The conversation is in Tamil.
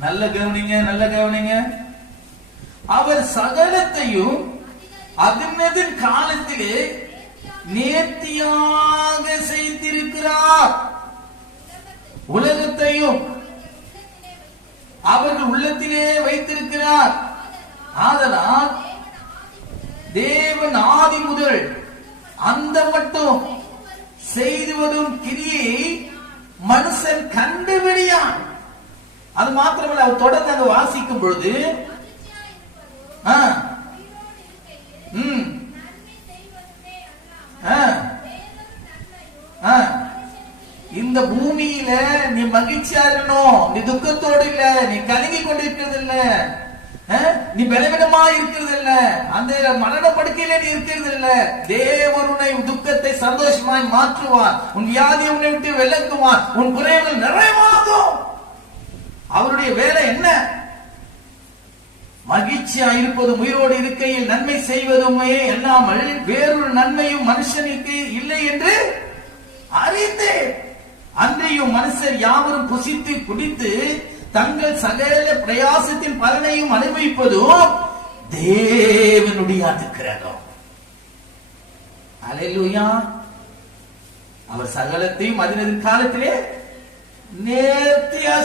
நல்ல கவனிங்க நல்ல கவனிங்க. அவர் சகலத்தையும் அதினதின் காலத்திலே நேர்த்தியாக செய்திருக்கிறார். உலகத்தையும் அவர்கள் உள்ளத்திலே வைத்திருக்கிறார். ஆதலால் தேவன் ஆதி முதல் அந்த மட்டும் செய்து வரும் கிரியை மனுஷன் கண்டுபிடியான். அது மாத்திரமல்ல அவர் தொடர்ந்து அங்க வாசிக்கும் பொழுது இந்த பூமியில நீ மகிழ்ச்சியா இருக்கணும் நீ துக்கத்தோடு இல்ல நீ கலங்கி கொண்டிருக்கிறது இல்ல நீ பலவிடமா இருக்கிறது இல்ல அந்த மரண படுக்கையில நீ இருக்கிறது இல்ல. தேவன் உன்னை துக்கத்தை சந்தோஷமாய் மாற்றுவார் உன் வியாதி உன்னை விட்டு விலக்குவார் உன் குறைகள் நிறைவாகும் மகிழ்ச்சியா இருப்பது உயிரோடு இருக்கையில் நன்மை செய்வதுமே அல்லாமல் வேறொரு நன்மையும் மனுஷனுக்கு இல்லை என்று அறிந்து அன்றையும் மனுஷர் யாவரும் புசித்து குடித்து தங்கள் சகல பிரயாசத்தின் பலனையும் அனுபவிப்பதும் தேவனுடைய அனுக்கிரகம். அலையிலுயா. அவர் சகலத்தையும் அதினது காலத்திலே நேர்த்தியா